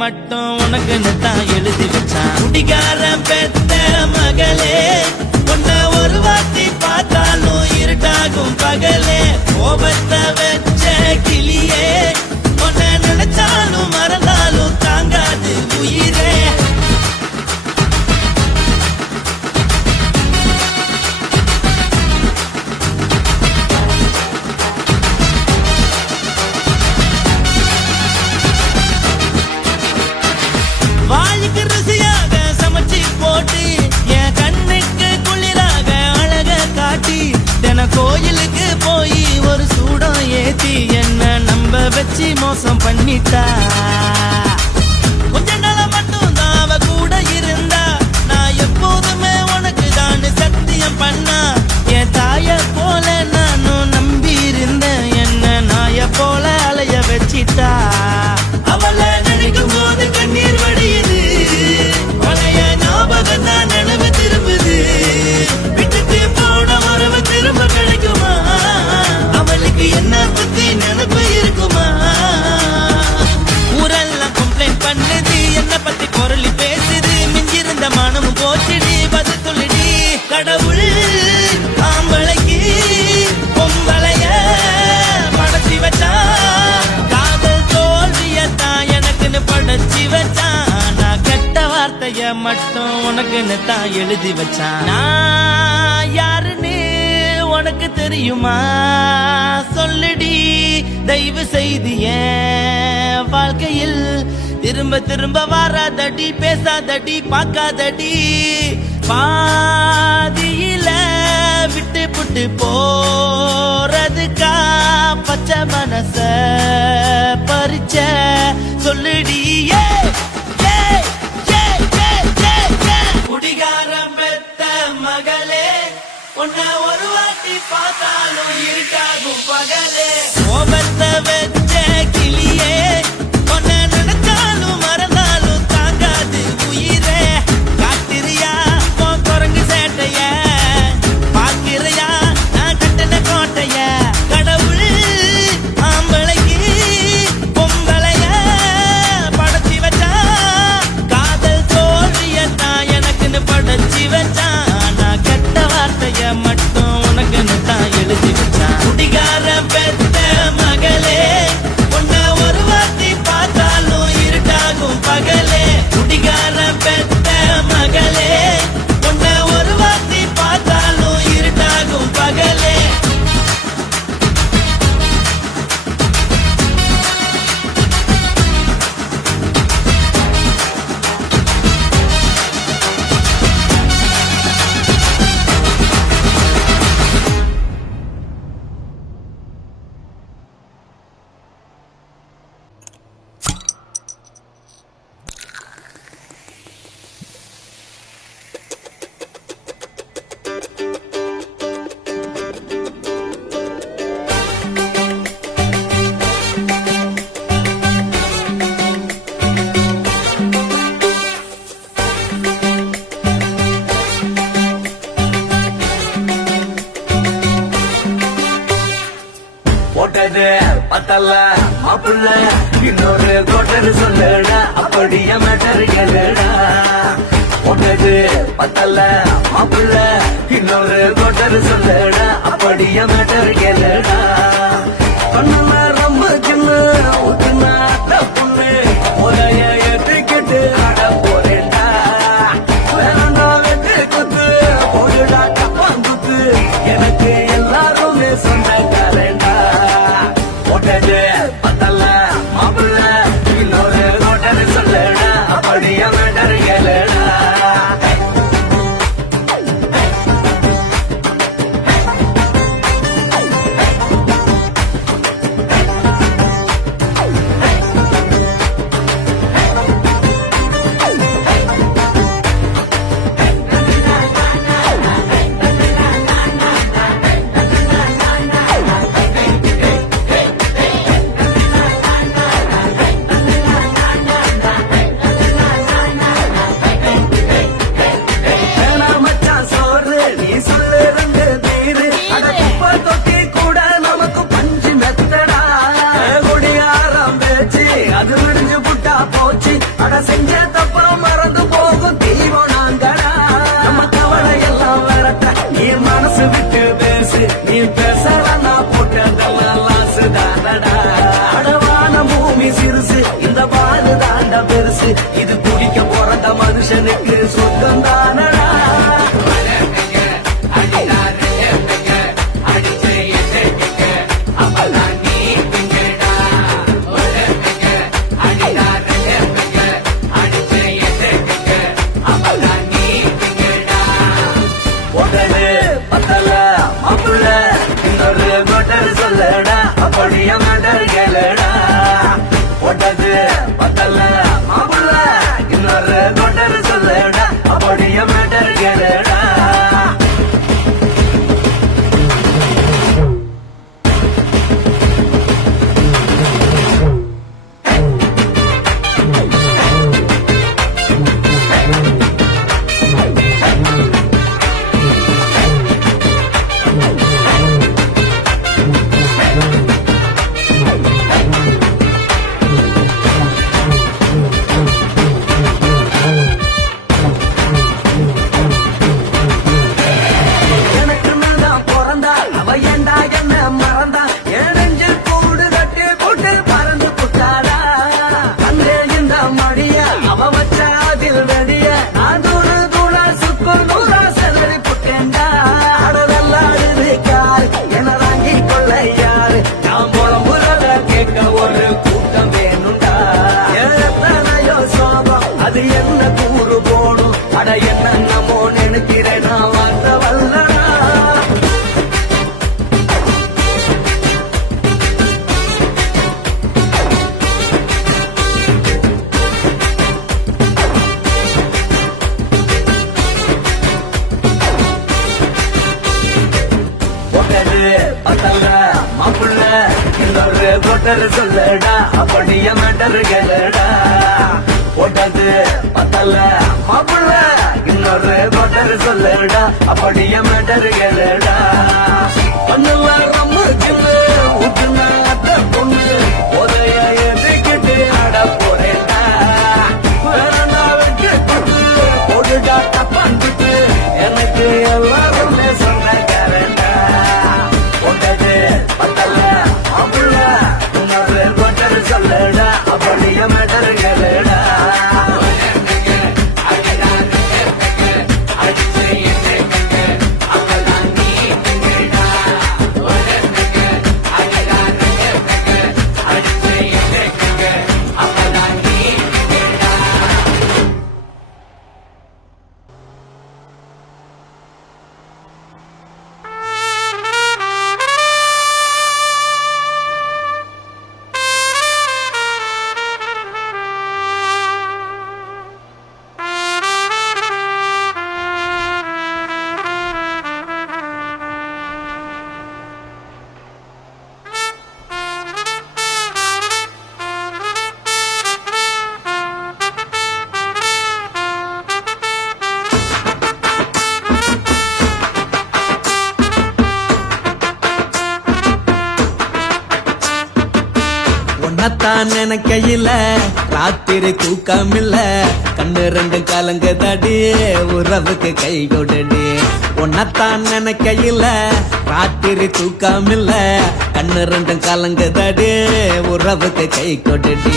மட்டும் உனக்குன்னு தான் எழுதி வச்சான். குடிகாரன் பெத்த மகளே, உன்னை ஒரு வாட்டி பார்த்தாலும் இருட்டாகும் பகலே. கோபத்தை வச்ச கிளியே, உன்னை நினைச்சாலும் மறந்தாலும் தாங்காது உயிரே. வாய்க்கு ருசியாக சமைச்சி போட்டு என் கண்ணுக்கு குளிராக அழக காட்டி, தின கோயிலுக்கு போய் ஒரு சூடம் ஏத்தி என்ன நம்ப வச்சு மோசம் பண்ணிட்டா. கொஞ்ச நாள மட்டும் தான் அவ கூட இருந்தா, நான் எப்போதுமே உனக்கு தான் சத்தியம் பண்ணா. என் தாய போல நானும் நம்பி இருந்தேன், என்ன நாய போல அலைய வச்சிட்டா. அவளை நினைக்கும் போது கண்ணீர் வடியுது, பழைய ஞாபகம் தான் நினைவு திரும்புது. விட்டுட்டு போன உறவு திரும்ப கிடைக்குமா? அவளுக்கு என்ன பத்தி நினைப்பு இருக்குமா? ஊரெல்லாம் கம்ப்ளைண்ட் பண்ணுது, என்ன பத்தி பொருளி பேசுது. மிஞ்சிருந்த மனமும் போச்சுடி, பதில் சொல்லிடி. கடவுள் ஆம்பளைக்கு பொம்பளைய படைச்சி வச்சா, காதல் தோல்வியத்தான் எனக்குன்னு படைச்சி வச்சான். நான் கெட்ட வார்த்தைய மட்டும் உனக்குன்னு தான் எழுதி வச்சான். நான் யாருன்னு உனக்கு தெரியுமா? சொல்லுடி தயவு செய்து என் வாழ்க்கையில் திரும்ப திரும்ப வராதடி, பேசாதடி, பார்க்காதடி. பாதியில விட்டு புட்டு போறதுக்கா பச்சை மனச பறிச்ச சொல்லுடி. குடிகாரம் பெத்த மகளே, உன்னை ஒரு வாட்டி பார்த்தாலும் இருக்காகும் பகலே. கோபத்தை வச்ச கிளியே, உன்னை நினைச்சாலும் மறந்தாலும் தாங்காது உயிரே. காட்டுறியா உன் குரங்கு சேட்டைய, பார்க்கிறியா நான் கட்டின கோட்டைய. கடவுள் ஆம்பளைக்கு பொம்பளைய படைச்சி வச்சா, காதல் தோல்வியத்தான் எனக்குன்னு படைச்சி வச்சான். நான் கெட்ட வார்த்தைய மட்டும் உனக்குன்னு தான் எழுதி வச்சான். குடிகாரன் பெத்த மகளே, உன்னை ஒரு வாட்டி பார்த்தாலும் இருட்டாகும் பகலே. குடிகாரன் பெத்த மகளே, உன்னை ஒரு வாட்டி பார்த்தாலும் இருட்டாகும் பகலே. போட்டது பத்தல்ல மாப்புள்ள, இன்னொரு கோட்டர் சொல்லுடா, அப்படியே மேட்டர் கேளுடா. போட்டது பத்தல்ல மாப்புள்ள, இன்னொரு கோட்டர் சொல்லுடா, அப்படியே மேட்டர் கேளுடா. கண்ணுல ரொம்ப சின்ன ஊத்துனா பொண்ணு முறைய ஏற்றுக்கிட்டு ஆட போறேன்டா. வேறண்டா வெட்டு குத்து போடுடா கப்பாங்குத்து, எனக்கு எல்லாருமே சொந்தக்காரண்டா. போட்டது பத்தல்ல மாப்புள்ள, இன்னொரு கோட்டர் சொல்லுடா, அப்படியே மேட்டர் கேளுடா. மேட்டர் சொல்லுடா அப்படியே மேட்டர் கேளுடா போட்டது பத்தல மாப்பிள்ள இன்னொரு கோட்டர் சொல்லுடா அப்படியே மேட்டர் கேளுடா பண்ணுல ரம்மு கில்லு ஊட்டுன அத்த பொண்ணு உதய எதுக்கிட்டு ஆட போறேன்டா வேற நான் வெட்டி கொடுத்து போடுடா தப்பான்ட்டு எனக்கு எல்லாருமே சொந்தக்காரன்டா போட்டது பத்தல மாப்பிள்ள இன்னொரு கோட்டர் சொல்லுடா அப்படியே மேட்டர் கேளுடா உன்னத்தான் நினைக்கையில ராத்திரி தூக்கமில்ல கண்ணு ரெண்டு கலங்குதடி உறவுக்கு கை கொடுடி உன்னத்தான் நினைக்கையில ராத்திரி தூக்கமில்ல கண்ணு ரெண்டு கலங்குதடி உறவுக்கு கை கொடுடி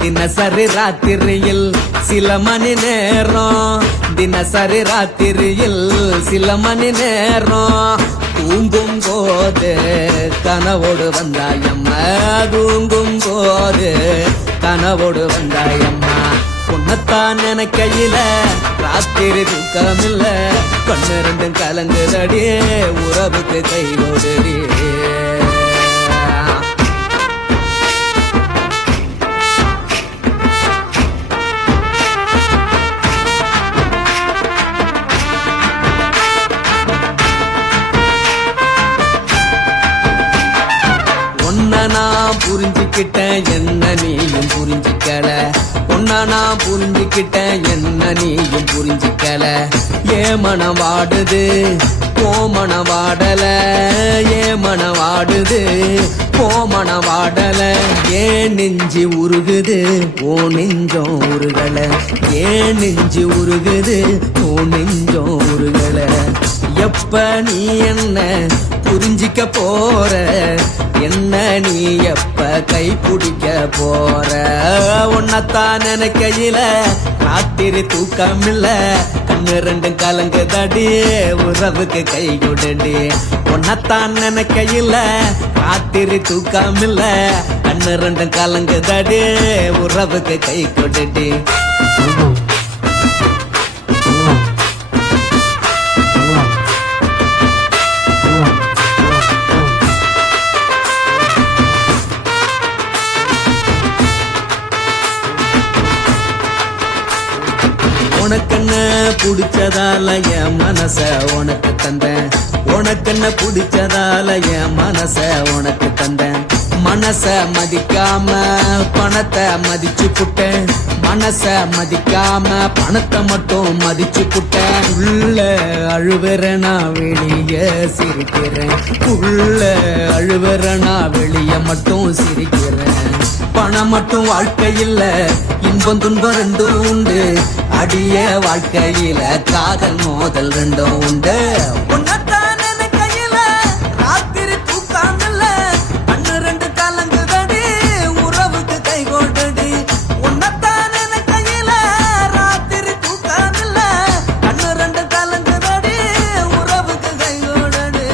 தினசரி ராத்திரியில் சில மணி நேரம் தினசரி ராத்திரியில் சில மணி நேரம் தூங்கும் போது கனவோடு வந்தாயம்மா தூங்கும் போது கனவோடு வந்தாயம்மா உன்னத்தான் நினைக்கையில ராத்திரி தூக்கமில்ல கண்ணு ரெண்டும் கலங்குதடி உறவுக்கு கையோடுடி நான் புரிஞ்சுக்கிட்டேன் என்ன நீயும் புரிஞ்சுக்கல உன்ன நான் புரிஞ்சுக்கிட்டேன் என்ன நீயும் புரிஞ்சுக்கல ஏ மனம் வாடுது போ மனம் வாடல ஏ மனம் வாடுது போ மனம் வாடல ஏன் நெஞ்சு உருகுது ஓ நெஞ்சம் உருகல ஏன் நெஞ்சு உருகுது ஓ நெஞ்சம் உருகல எப்ப நீ என்ன புரிஞ்சிக்க போற என்ன நீ எப்ப கை பிடிக்க போற உன்னத்தான் நினைக்கையில ராத்திரி தூக்கமில்ல கண்ணு ரெண்டும் கலங்குதடி உறவுக்கு கை கொடுடி உன்னத்தான் நினைக்கையில ராத்திரி தூக்கமில்ல கண்ணு ரெண்டும் கலங்குதடி உறவுக்கு கை கொடுடி உனக்கென்ன பிடிச்சதால என் மனச உனக்கு தந்தேன் உனக்கென்ன பிடிச்சதால என் மனச உனக்கு தந்தேன் மனச மதிக்காம பணத்தை மதிச்சு புட்டேன் மனச மதிக்காம பணத்தை மட்டும் மதிச்சு புட்டேன் உள்ள அழுவுற நான் வெளிய சிரிக்கிறேன் உள்ள அழுவுற நான் வெளிய மட்டும் சிரிக்கிறேன் பணம் மட்டும் வாழ்க்கையில் இன்பம் துன்பம் ரெண்டும் உண்டு அடிய வாழ்க்கையில காதல் மோதல் ரெண்டும் உண்டு உன்னத்தான் நினைக்கையில ராத்திரி தூக்காமல்ல கண்ணு ரெண்டு கலங்குதடி உறவுக்கு கை கொடுடி உன்னத்தான் நினைக்கையில ராத்திரி தூக்காமல்ல கண்ணு ரெண்டு கலங்குதடி உறவுக்கு கை கொடுடி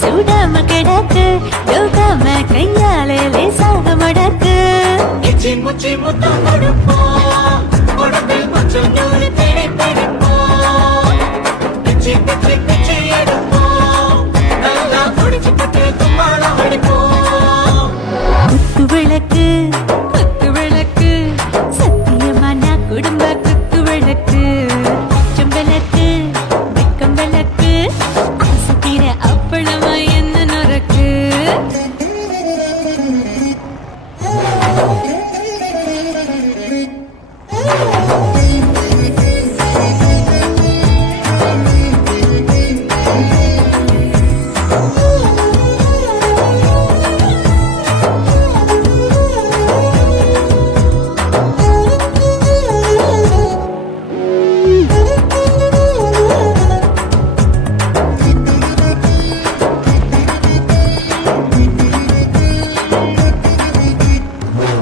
சுடாம கிடக்கு யோகாம கையாலே லேசாக மடக்கு இச்சி முச்சி முத்தம் கொடுப்போம் உடம்பில் கொஞ்சம் நூறு தேடி பிடிப்போம் பிச்சி பிச்சி பிச்சி எடுப்போம் நல்லா குடிச்சு பட்டு தும்பாலம் அடிப்போம் குத்து விளக்கு சத்தியமான குடும்ப குத்து விளக்கு அச்சம் விளக்கு வெக்கம் விளக்கு ஆசைக்கிற அப்பளமா என்ன நொறுக்கு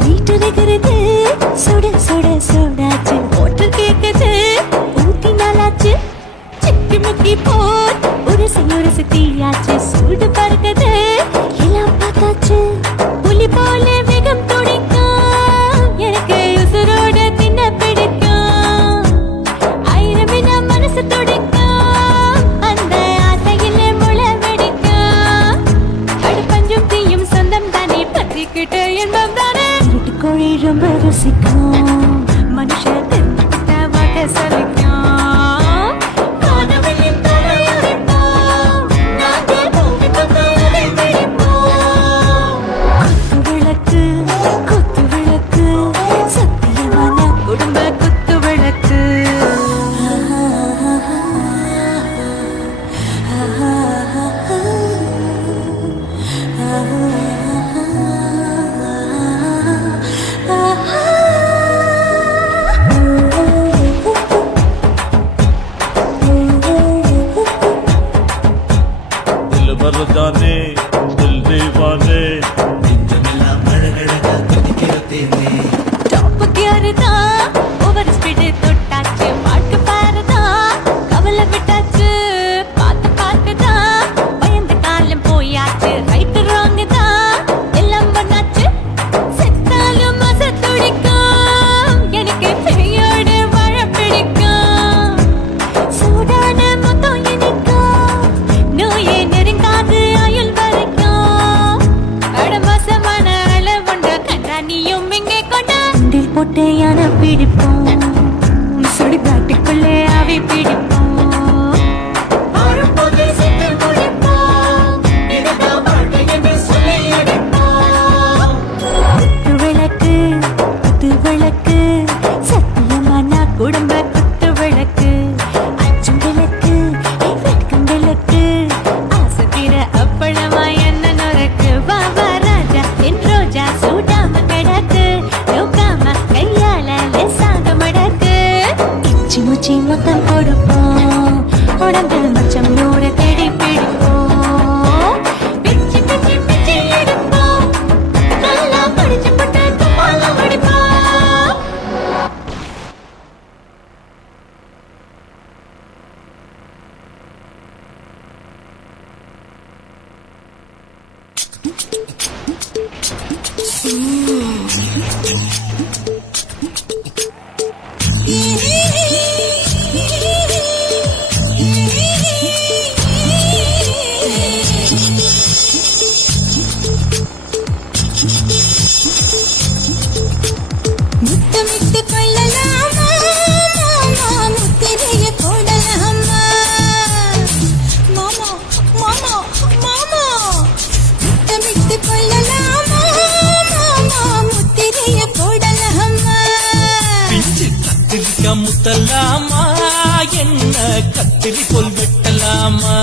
வீட்டுகிறது சுட சுட சுடாச்சு ஓட்டு கேக்குது ஊத்தி நாளாச்சு சிக்கி முக்கி போர் ஒரு தீயாச்சு சூடு பறக்குது எல்லாம் பார்த்தாச்சு புலி போல வேகம் துடிக்கும் எனக்கு உசுரோட தின்ன பிடிக்கும் ஆயிரமின மனசு துடிக்கும் அந்த ஆசையில முளை வெடிக்கும் அடுப்பஞ்சும் தீயும் சொந்தம் தானே பத்திக்கிட்டு இன்பம் தானே கோழி ரொம்ப ருசிக்கும் மனுஷ தெரிஞ்சுக்கிட்ட வாக்க சலிக்கும் காணவழியின் தலையடிப்போம் நாங்கள் பூமி தொந்தரவை வெடிப்போம் குத்து விளக்கு சத்தியமான குடும்ப குத்து விளக்கு दिल भर जाने दिल दीवाने நெஞ்சமெல்லாம் அழகழகா துடிக்கிறதேனே டாப் கியர் தான் ஓவர் ஸ்பீடு தொட்டாச்சு பாட்டு பாருதான் கவலை விட்டாச்சு பார்த்து தான் பயந்த காலம் போயாச்சு ரைட் ராங் தான் எல்லாம் பண்ணாச்சு செத்தாலும் மச துடிக்கும் எனக்கு பெரியோடு வாழ பிடிக்கும் சூடான மொத்தம் இனிக்கும் நோயே நெருங்காது ஆயுள் வரைக்கும் அடமோசமான அளவுண்ட கண்டா நீயும் இங்கே கொண்டா உண்டில் போட்டு யானை பிடிப்போம் சுடுகாட்டுக்குள்ளே அவை பிடிப்போம் வாழும்போது செத்து முடிப்போம் இதுதான் வாழ்க்கை என்று சொல்லி அடிப்போம் குத்து விளக்கு சத்தியமான குடும்ப குத்து விளக்கு அச்சம் விளக்கு வெட்கம் விளக்கு ஆசைக்கிற அப்பளமா என்ன நொறுக்கு வா வா ராஜா என் ரோஜா சூடாம கிடக்கு யோகாம கையால லேசாக மடக்கு இச்சி முச்சி மொத்தம் கொடுப்போம் உடம்பில் மச்சம் நூறு தேடி பிடிப்போம் பிச்சி பிச்சி பிச்சி எடுப்போம் நல்லா படிச்சு பட்டு தும்பாலம் அடிப்போம் முத்தமிட்டு கொள்ளலாமா மாமா முத்திரைய போடலாமா மாமா மாமா மாமா முத்தமிட்டு கொள்ளலாமா மாமா முத்திரைய போடலாமா பிஞ்சு கத்திரிக்க முத்தலாமா என்ன கத்திரி போல் வெட்டலாமா